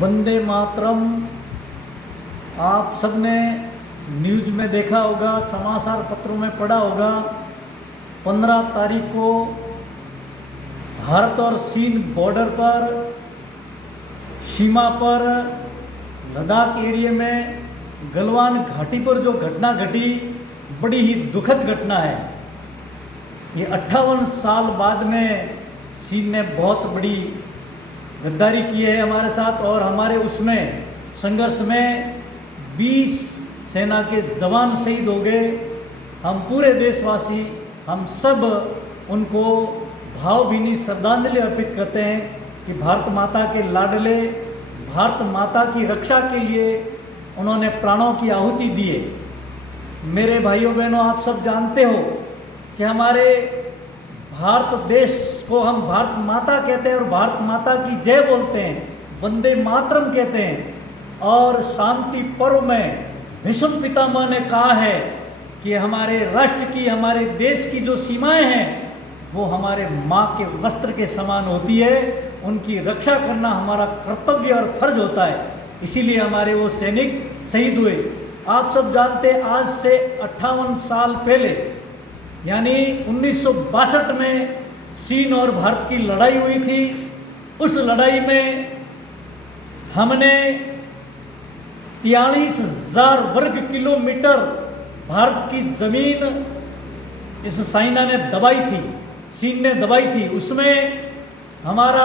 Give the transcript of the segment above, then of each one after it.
वंदे मातरम। आप सबने न्यूज़ में देखा होगा, समाचार पत्रों में पढ़ा होगा। 15 तारीख को भारत और चीन बॉर्डर पर, सीमा पर, लद्दाख एरिया में गलवान घाटी पर जो घटना घटी, बड़ी ही दुखद घटना है। ये 58 साल बाद में चीन ने बहुत बड़ी गद्दारी की है हमारे साथ, और हमारे उसमें संघर्ष में 20 सेना के जवान शहीद हो गए। हम पूरे देशवासी, हम सब उनको भावभीनी श्रद्धांजलि अर्पित करते हैं कि भारत माता के लाडले, भारत माता की रक्षा के लिए उन्होंने प्राणों की आहुति दिए। मेरे भाइयों बहनों, आप सब जानते हो कि हमारे भारत देश को हम भारत माता कहते हैं और भारत माता की जय बोलते हैं, वंदे मातरम कहते हैं। और शांति पर्व में भीष्म पितामह ने कहा है कि हमारे राष्ट्र की, हमारे देश की जो सीमाएं हैं वो हमारे माँ के वस्त्र के समान होती है। उनकी रक्षा करना हमारा कर्तव्य और फर्ज होता है। इसीलिए हमारे वो सैनिक शहीद हुए। आप सब जानते हैं, आज से 58 साल पहले यानी 1962 में चीन और भारत की लड़ाई हुई थी। उस लड़ाई में हमने 43,000 वर्ग किलोमीटर भारत की ज़मीन इस चाइना ने दबाई थी, चीन ने दबाई थी। उसमें हमारा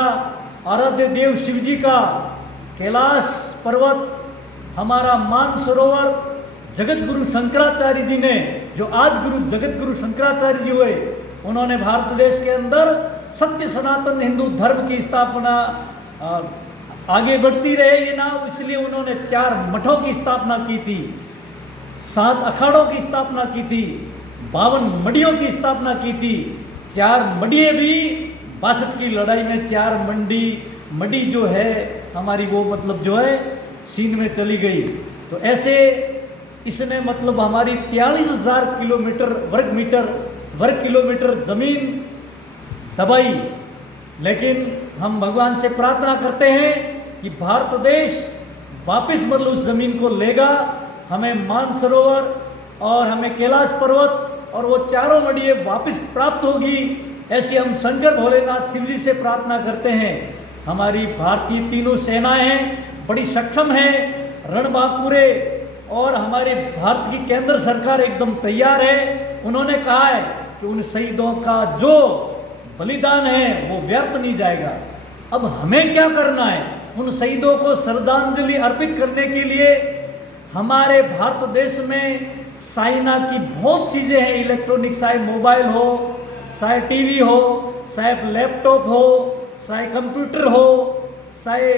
आराध्य देव शिव जी का कैलाश पर्वत, हमारा मानसरोवर, जगत गुरु शंकराचार्य जी ने, जो आदि गुरु जगत गुरु शंकराचार्य जी हुए, उन्होंने भारत देश के अंदर सत्य सनातन हिंदू धर्म की स्थापना आगे बढ़ती रहे ये नाव, इसलिए उन्होंने 4 मठों की स्थापना की थी, 7 अखाड़ों की स्थापना की थी, 52 मडियों की स्थापना की थी। 4 मडिये भी 62 की लड़ाई में 4 मडी जो है हमारी, वो मतलब जो है चीन में चली गई। तो ऐसे इसने मतलब हमारी 43,000 वर्ग किलोमीटर ज़मीन दबाई। लेकिन हम भगवान से प्रार्थना करते हैं कि भारत देश वापस मतलब उस ज़मीन को लेगा, हमें मानसरोवर और हमें कैलाश पर्वत और वो 4 मडिये वापस प्राप्त होगी। ऐसे हम शंकर भोलेनाथ शिव जी से प्रार्थना करते हैं। हमारी भारतीय तीनों सेनाएं हैं, बड़ी सक्षम हैं, रणबांकुरे, और हमारे भारत की केंद्र सरकार एकदम तैयार है। उन्होंने कहा है कि उन शहीदों का जो बलिदान है वो व्यर्थ नहीं जाएगा। अब हमें क्या करना है? उन शहीदों को श्रद्धांजलि अर्पित करने के लिए हमारे भारत देश में चाइना की बहुत चीज़ें हैं, इलेक्ट्रॉनिक, चाहे मोबाइल हो, चाहे टीवी हो, चाहे लैपटॉप हो, चाहे कंप्यूटर हो, चाहे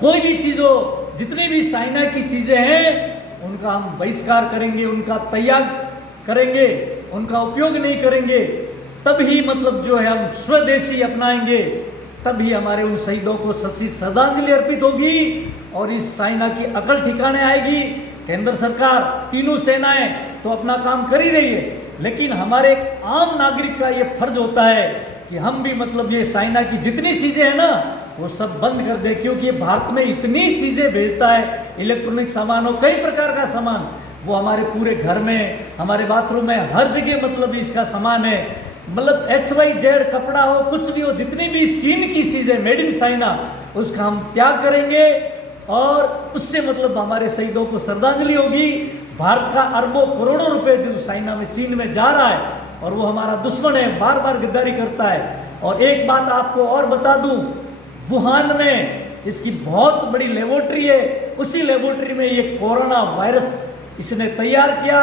कोई भी चीज़ हो, जितनी भी चाइना की चीज़ें हैं उनका हम बहिष्कार करेंगे, उनका त्याग करेंगे, उनका उपयोग नहीं करेंगे। तब ही मतलब जो है हम स्वदेशी अपनाएंगे, तब ही हमारे उन शहीदों को सच्ची श्रद्धांजलि अर्पित होगी और इस चाइना की अकल ठिकाने आएगी। केंद्र सरकार, तीनों सेनाएं तो अपना काम कर ही रही है, लेकिन हमारे एक आम नागरिक का ये फर्ज होता है कि हम भी मतलब ये चाइना की जितनी चीज़ें हैं ना वो सब बंद कर दे, क्योंकि ये भारत में इतनी चीज़ें भेजता है, इलेक्ट्रॉनिक सामान हो, कई प्रकार का सामान, वो हमारे पूरे घर में, हमारे बाथरूम में, हर जगह मतलब इसका सामान है। मतलब XYZ कपड़ा हो, कुछ भी हो, जितनी भी चीन की चीज़ें मेड इन चाइना, उसका हम त्याग करेंगे और उससे मतलब हमारे शहीदों को श्रद्धांजलि होगी। भारत का अरबों करोड़ों रुपए जो चाइना में, चीन में जा रहा है और वो हमारा दुश्मन है, बार बार गद्दारी करता है। और एक बात आपको और बता दूं, वुहान में इसकी बहुत बड़ी लेबोरेटरी है, उसी लेबोरेटरी में ये कोरोना वायरस इसने तैयार किया।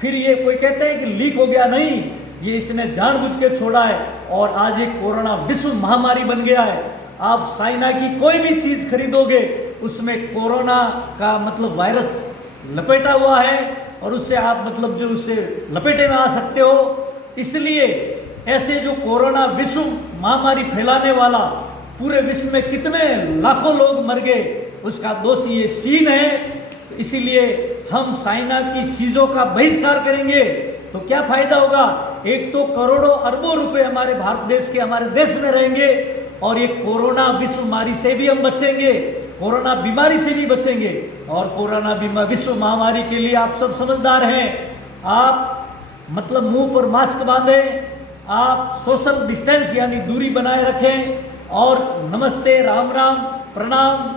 फिर ये कोई कहते हैं कि लीक हो गया, नहीं, ये इसने जानबूझ के छोड़ा है और आज एक कोरोना विश्व महामारी बन गया है। आप चाइना की कोई भी चीज़ खरीदोगे उसमें कोरोना का मतलब वायरस लपेटा हुआ है और उससे आप मतलब जो उससे लपेटे में आ सकते हो। इसलिए ऐसे जो कोरोना विश्व महामारी फैलाने वाला, पूरे विश्व में कितने लाखों लोग मर गए, उसका दोषी ये चीन है। इसीलिए हम चाइना की चीज़ों का बहिष्कार करेंगे तो क्या फायदा होगा? एक तो करोड़ों अरबों रुपए हमारे भारत देश के, हमारे देश में रहेंगे और ये कोरोना विश्व महामारी से भी हम बचेंगे, कोरोना बीमारी से भी बचेंगे। और कोरोना विश्व महामारी के लिए आप सब समझदार हैं। आप मतलब मुंह पर मास्क बांधें, आप सोशल डिस्टेंस यानी दूरी बनाए रखें और नमस्ते, राम राम, प्रणाम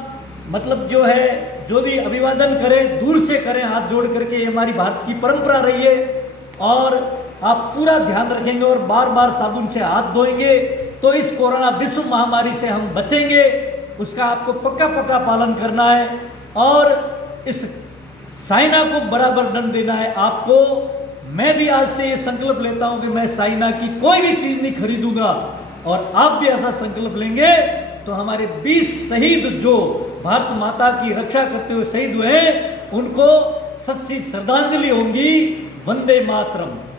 मतलब जो है जो भी अभिवादन करें दूर से करें, हाथ जोड़ करके। ये हमारी भारत की परंपरा रही है। और आप पूरा ध्यान रखेंगे और बार बार साबुन से हाथ धोएंगे तो इस कोरोना विश्व महामारी से हम बचेंगे। उसका आपको पक्का पक्का पालन करना है और इस साइना को बराबर दंड देना है आपको। मैं भी आज से ये संकल्प लेता हूं कि मैं साइना की कोई भी चीज नहीं खरीदूंगा और आप भी ऐसा संकल्प लेंगे तो हमारे 20 शहीद जो भारत माता की रक्षा करते हुए शहीद हुए उनको सच्ची श्रद्धांजलि होंगी। वंदे मातरम।